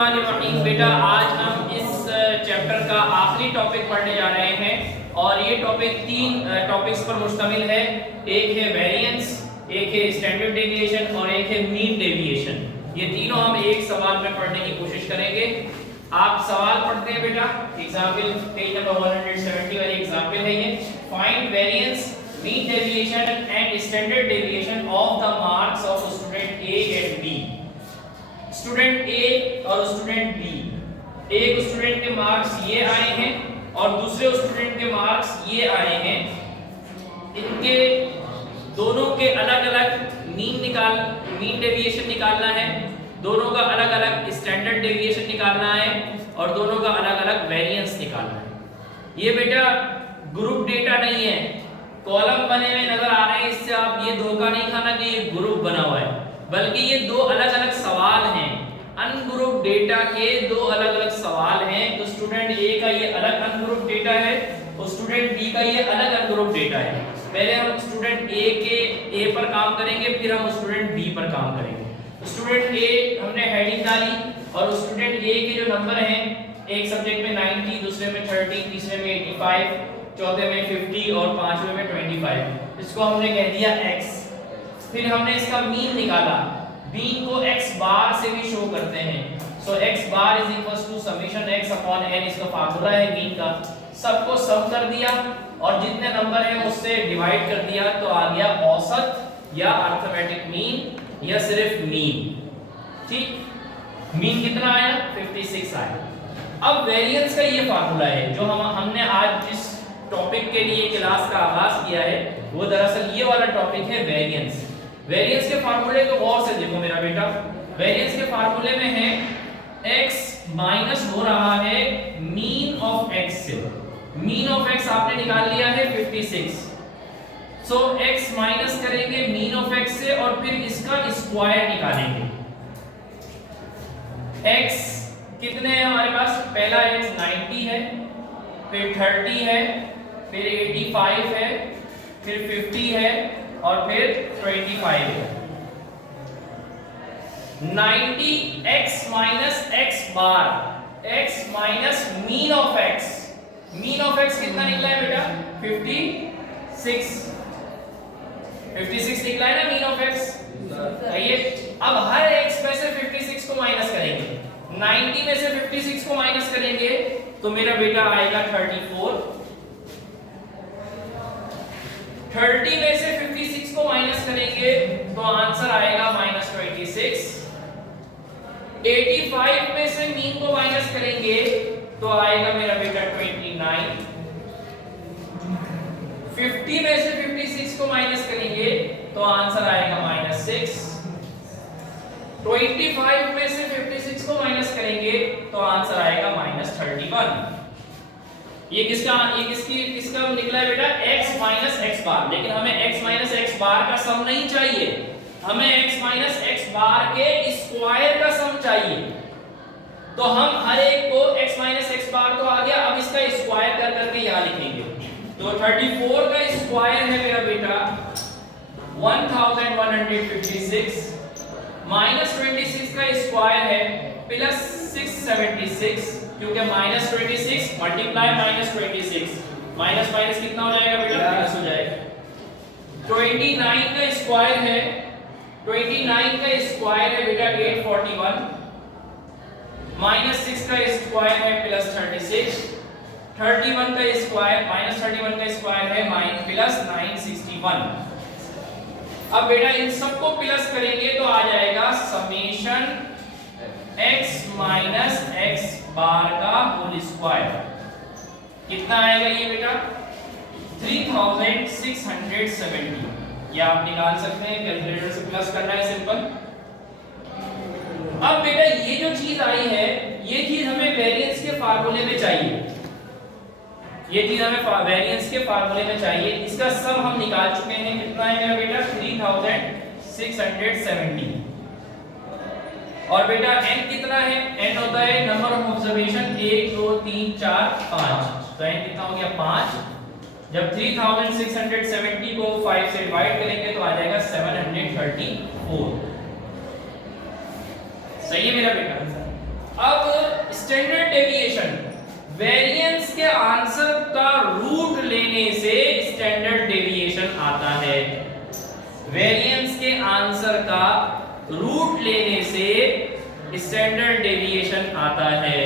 बेटा आज हम इस चैप्टर का आखिरी टॉपिक पढ़ने जा रहे हैं और ये टॉपिक तीन टॉपिक्स पर मुश्तमिल है। एक है वेरिएंस, एक है स्टैंडर्ड डेविएशन और एक है मीन डेविएशन। ये तीनों हम एक सवाल में पढ़ने की कोशिश करेंगे। आप सवाल पढ़ते हैं बेटा, एग्जांपल पेज नंबर 170 वाली एग्जांपल है ये। Find variance, mean deviation and standard deviation of the marks of student A and B. Student A और स्टूडेंट बी, एक स्टूडेंट के मार्क्स ये आए हैं और दूसरे स्टूडेंट के मार्क्स ये आए हैं। इनके दोनों के अलग-अलग मीन डेविएशन निकालना है, दोनों का अलग-अलग स्टैंडर्ड डेविएशन निकालना है और दोनों का अलग-अलग वेरिएंस निकालना है। ये बेटा ग्रुप डेटा नहीं है, कॉलम बने हुए नजर आ रहे हैं, इससे आप ये धोखा नहीं खाना कि ये ग्रुप बना हुआ है, बल्कि ये दो अलग-अलग सवाल हैं। अनग्रुप डेटा के दो अलग-अलग सवाल हैं। तो स्टूडेंट ए का ये अलग अनग्रुप डेटा है और स्टूडेंट बी का ये अलग अनग्रुप डेटा है। पहले हम स्टूडेंट ए के ए पर काम करेंगे, फिर हम स्टूडेंट बी पर काम करेंगे। स्टूडेंट ए हमने हेडिंग डाली और स्टूडेंट ए के जो नंबर हैं, एक सब्जेक्ट में 90, दूसरे में 30, तीसरे में 85, चौथे में 50 और पांचवें में 25। इसको हमने कह दिया x। फिर हमने इसका मीन निकाला, मीन को x बार से भी शो करते हैं। So x bar is equals to summation x upon n, इसका फार्मूला है मीन का। सबको सम कर दिया और जितने नंबर हैं उससे डिवाइड कर दिया, तो आ गया औसत या अरिथमेटिक मीन या सिर्फ मीन। ठीक, मीन कितना आया? 56 आया। अब वेरिएंस का ये फार्मूला है जो हमने आज जिस टॉपिक के लिए क्लास का आगाज किया है, वो दरअसल ये वाला टॉपिक है वेरिएंस। वेरिएंस के फार्मूले को गौर से देखो मेरा बेटा। वेरिएंस के फार्मूले में है x माइनस हो रहा है मीन ऑफ x से। मीन ऑफ x आपने निकाल लिया है 56। सो x माइनस करेंगे मीन ऑफ x से और फिर इसका स्क्वायर निकालेंगे। x कितने हैं हमारे पास? पहला x 90 है, फिर 30 है, फिर 85 है, फिर 50 है और फिर 25 है। 90x minus x bar, x minus mean of x। Mean of x कितना निकला है बेटा? 56। 56 निकला है ना मीन ऑफ x। आइए अब हर x में से 56 को माइनस करेंगे। 90 में से 56 को माइनस करेंगे तो मेरा बेटा आएगा 34। 30 में से 56 को माइनस करेंगे तो आंसर आएगा -26। 85 में से मीन को माइनस करेंगे तो आएगा मेरा बेटा 29। 50 में से 56 को माइनस करेंगे तो आंसर आएगा -6। 25 में से 56 को माइनस करेंगे तो आंसर आएगा -31। ये किसका निकला है बेटा? x माइनस x बार। लेकिन हमें x माइनस x बार का सम नहीं चाहिए, हमें x माइनस x बार के स्क्वायर का सम चाहिए। तो हम हर एक को x माइनस x बार तो आ गया, अब इसका स्क्वायर कर करके यहां लिखेंगे। तो 34 का स्क्वायर है मेरा बेटा 1156, माइनस 26 का स्क्वायर है प्लस 676, क्योंकि -26 मल्टीप्लाई -26, माइनस माइनस कितना हो जाएगा बेटा? प्लस हो जाएगा। 29 का स्क्वायर है, 29 का स्क्वायर है बेटा 841, -6 का स्क्वायर है प्लस 36, 31 का स्क्वायर -31 का स्क्वायर है प्लस 961। अब बेटा इन सबको प्लस करेंगे तो आ जाएगा समेशन x माइनस x बार का होल स्क्वायर। कितना आएगा ये बेटा? 3670। या आप निकाल सकते हैं, कैलकुलेटर से प्लस करना है, सिंपल। अब बेटा ये जो चीज आई है, ये चीज हमें वेरिएंस के फार्मूले में चाहिए। ये चीज हमें वेरिएंस के फार्मूले में चाहिए। इसका सम हम निकाल चुके हैं। कितना है मेरा बेटा? 3670। और बेटा n कितना है? n होता है नंबर ऑफ ऑब्जर्वेशन 1 2 3 4 5। तो n कितना हो गया? 5। जब 3670 को 5 से डिवाइड करेंगे तो आ जाएगा 734। सही है मेरा बेटा? अब स्टैंडर्ड डेविएशन, वेरिएंस के आंसर का रूट लेने से स्टैंडर्ड डेविएशन आता है। वेरिएंस के आंसर का रूट लेने से स्टैंडर्ड डेविएशन आता है।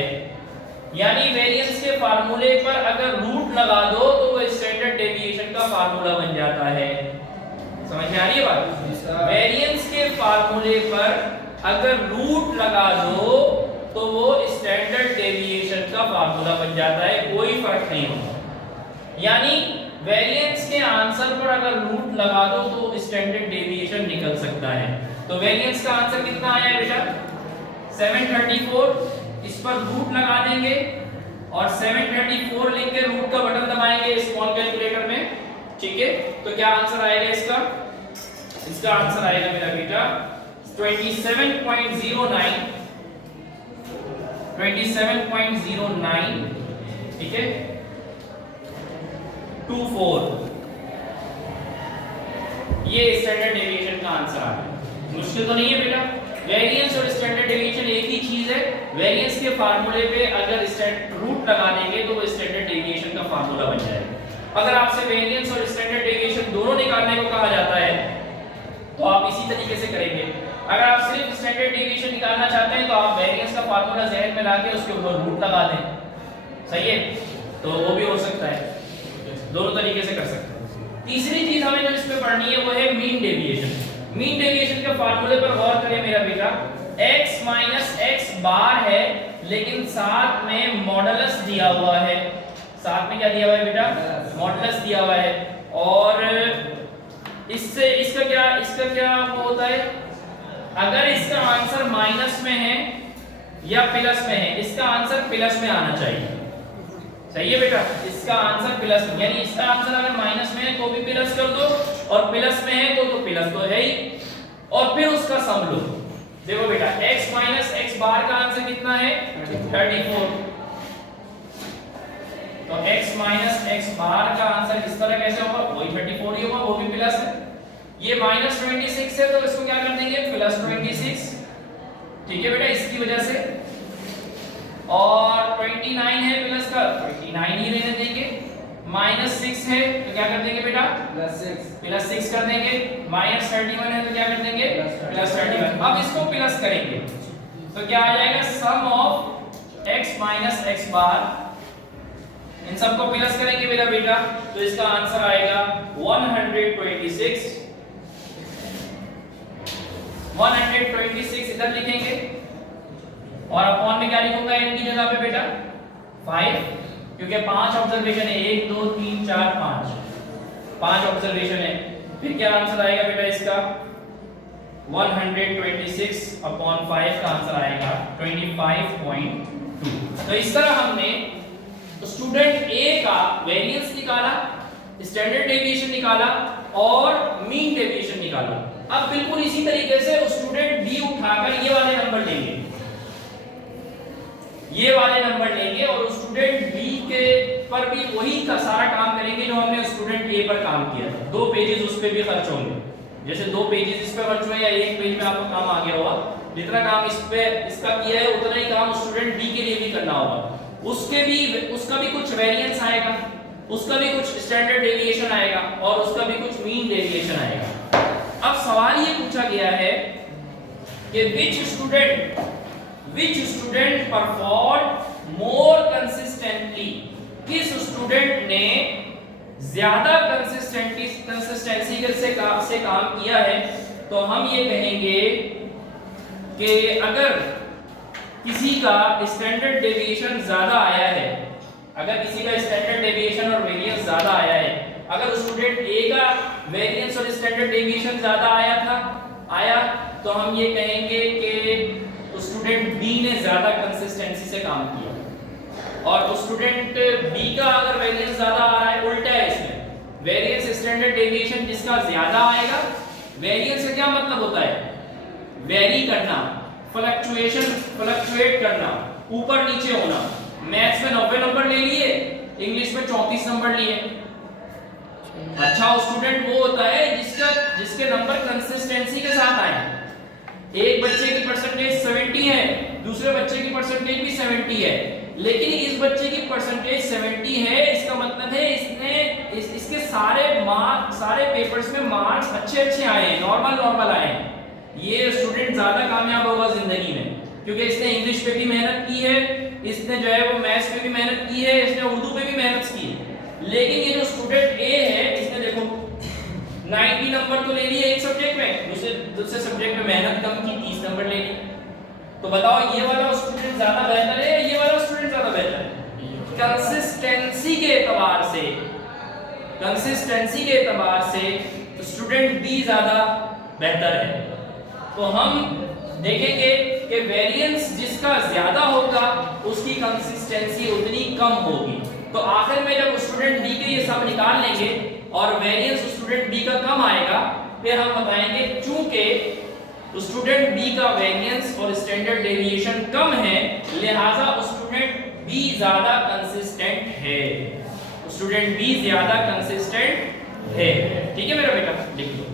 यानी वेरिएंस के फार्मूले पर अगर रूट लगा दो तो वो स्टैंडर्ड डेविएशन का फार्मूला बन जाता है। समझ में आ रही है बात? वेरिएंस के फार्मूले पर अगर रूट लगा दो तो वो स्टैंडर्ड डेविएशन का फार्मूला बन जाता है, कोई फर्क नहीं होता। यानी वेरिएंस के आंसर पर अगर रूट लगा दो तो स्टैंडर्ड डेविएशन निकल सकता है। तो वेरिएंस का आंसर कितना आया बेटा? 734। इस पर रूट लगा देंगे और 734 लिख के रूट का बटन दबाएंगे स्मॉल कैलकुलेटर में, ठीक है? तो क्या आंसर आएगा इसका? इसका आंसर आएगा मेरा बेटा 27.09, 27.09, ठीक है, 24। ये स्टैंडर्ड डेविएशन का आंसर आ गया। मुश्किल तो नहीं है बेटा। वेरिएंस और स्टैंडर्ड डेविएशन एक ही चीज है। वेरिएंस के फार्मूले पे अगर रूट लगा देंगे तो वो स्टैंडर्ड डेविएशन का फार्मूला बन जाएगा। अगर आपसे वेरिएंस और स्टैंडर्ड डेविएशन दोनों निकालने को कहा जाता है तो आप इसी तरीके से करेंगे। अगर आप सिर्फ स्टैंडर्ड डेविएशन निकालना चाहते हैं तो आप वेरिएंस का फार्मूला जहन में लाके उसके ऊपर रूट लगा दें, सही है? तो वो भी हो सकता है, दोनों तरीके से कर सकते हैं। तीसरी चीज हमें जो इस पे पढ़नी है वो है मीन डेविएशन। मीन डेविएशन के फार्मूले पर गौर करें मेरा बेटा। x माइनस एक्स बार है लेकिन साथ में मॉडुलस दिया हुआ है। साथ में क्या दिया हुआ है बेटा? मॉडुलस दिया हुआ है। और इससे इसका क्या वो होता है? अगर इसका आंसर माइनस में है या प्लस में है, इसका आंसर प्लस में आना चाहिए, सही है बेटा? इसका आंसर प्लस में, यानी इसका आंसर अगर माइनस में है तो भी प्लस कर दो और प्लस में है तो प्लस तो है ही, और फिर उसका सम लो। देखो बेटा x माइनस एक्स बार का आंसर कितना है? 34। तो x माइनस एक्स बार का आंसर इस तरह कैसे होगा? वही 34 ही होगा, वो भी प्लस है। ये माइनस 26 है तो इसको क्या कर देंगे? प्लस 26, ठीक है बेटा, इसकी वजह से। और 29 है प्लस का, 29 ही रहने देंगे। माइनस 6 है तो क्या कर देंगे बेटा? प्लस 6 कर देंगे। माइनस 31 है तो क्या कर देंगे? प्लस 31। अब इसको प्लस करेंगे तो क्या आ जाएगा? सम ऑफ x माइनस एक्स बार, इन सबको प्लस करेंगे मेरा बेटा तो इसका आंसर आएगा 126। 126 इधर लिखेंगे और अपॉन में क्या लिखूंगा इनकी जगह पे बेटा? 5, क्योंकि 5 ऑब्जर्वेशन है, 1 2 3 4 5 ऑब्जर्वेशन है। फिर क्या आंसर आएगा बेटा इसका? 126 अपॉन 5 का आंसर आएगा 25.2। तो इस तरह हमने स्टूडेंट ए का वेरिएंस निकाला, स्टैंडर्ड डेविएशन निकाला और मीन डेविएशन निकाला। अब बिल्कुल इसी तरीके से स्टूडेंट बी उठाकर ये वाले नंबर लेंगे, ये वाले नंबर लेंगे और स्टूडेंट बी के पर भी वही का सारा काम करेंगे जो हमने स्टूडेंट ए पर काम किया था। 2 पेजेस उस पे भी खर्च होंगे, जैसे 2 पेजेस इस पे खर्च हुए या 1 पेज में आपका काम आ गया होगा, जितना काम इस पे इसका किया है उतना ही काम स्टूडेंट बी के लिए भी करना होगा। उसका भी कुछ वेरिएंस आएगा, उसका भी कुछ स्टैंडर्ड डेविएशन आएगा और उसका भी कुछ मीन डेविएशन आएगा। अब सवाल ये पूछा गया है कि which student performed more consistently, किस स्टूडेंट ने ज्यादा कंसिस्टेंसी से काम किया है। तो हम ये कहेंगे कि अगर किसी का स्टैंडर्ड डेविएशन ज्यादा आया है, अगर किसी का स्टैंडर्ड डेविएशन और वेरिएंस ज्यादा आया है, अगर स्टूडेंट ए का वेरिएंस और स्टैंडर्ड डेविएशन ज्यादा आया तो हम ये कहेंगे कि स्टूडेंट बी ने ज्यादा कंसिस्टेंसी से काम किया। और स्टूडेंट बी का अगर वेरिएंस ज्यादा आ रहा है, उल्टा है इसमें, वेरिएंस स्टैंडर्ड डेविएशन जिसका ज्यादा आएगा, वेरिएंस का क्या मतलब होता है? वेरी करना, फ्लक्चुएट करना, ऊपर नीचे होना। मैथ्स में 90 नंबर ले लिए, इंग्लिश में 34 नंबर लिए। अच्छा स्टूडेंट वो होता है जिसके नंबर कंसिस्टेंसी के साथ आए। एक बच्चे की परसेंटेज 70 है, दूसरे बच्चे की परसेंटेज भी 70 है, लेकिन इस बच्चे की परसेंटेज 70 है, इसका मतलब है इसके सारे पेपर्स में मार्क्स अच्छे आए हैं, नॉर्मल आए हैं। ये स्टूडेंट ज्यादा कामयाब होगा जिंदगी में, क्योंकि इसने इंग्लिश पे भी मेहनत की है, इसने जो है वो मैथ्स पे भी मेहनत की है, इसने उर्दू पे भी मेहनत की है। लेकिन ये जो स्टूडेंट ए है, इसने देखो 90 नंबर तो ले लिए एक सब्जेक्ट में, दूसरे सब्जेक्ट में मेहनत कम की, 30 नंबर ले लिए। तो बताओ ये वाला स्टूडेंट ज्यादा बेहतर है या ये वाला स्टूडेंट ज्यादा बेहतर है? कंसिस्टेंसी के एतबार से स्टूडेंट बी ज्यादा बेहतर है। तो हम देखेंगे कि वेरिएंस जिसका ज्यादा होगा उसकी कंसिस्टेंसी उतनी कम होगी। तो आखिर में जब स्टूडेंट बी के ये सब निकाल लेंगे और वेरिएंस स्टूडेंट बी का कम आएगा, फिर हम बताएंगे चूंकि स्टूडेंट बी का वेरिएंस और स्टैंडर्ड डेविएशन कम है, लिहाजा स्टूडेंट बी ज्यादा कंसिस्टेंट है। ठीक है मेरा बेटा, लिख लो।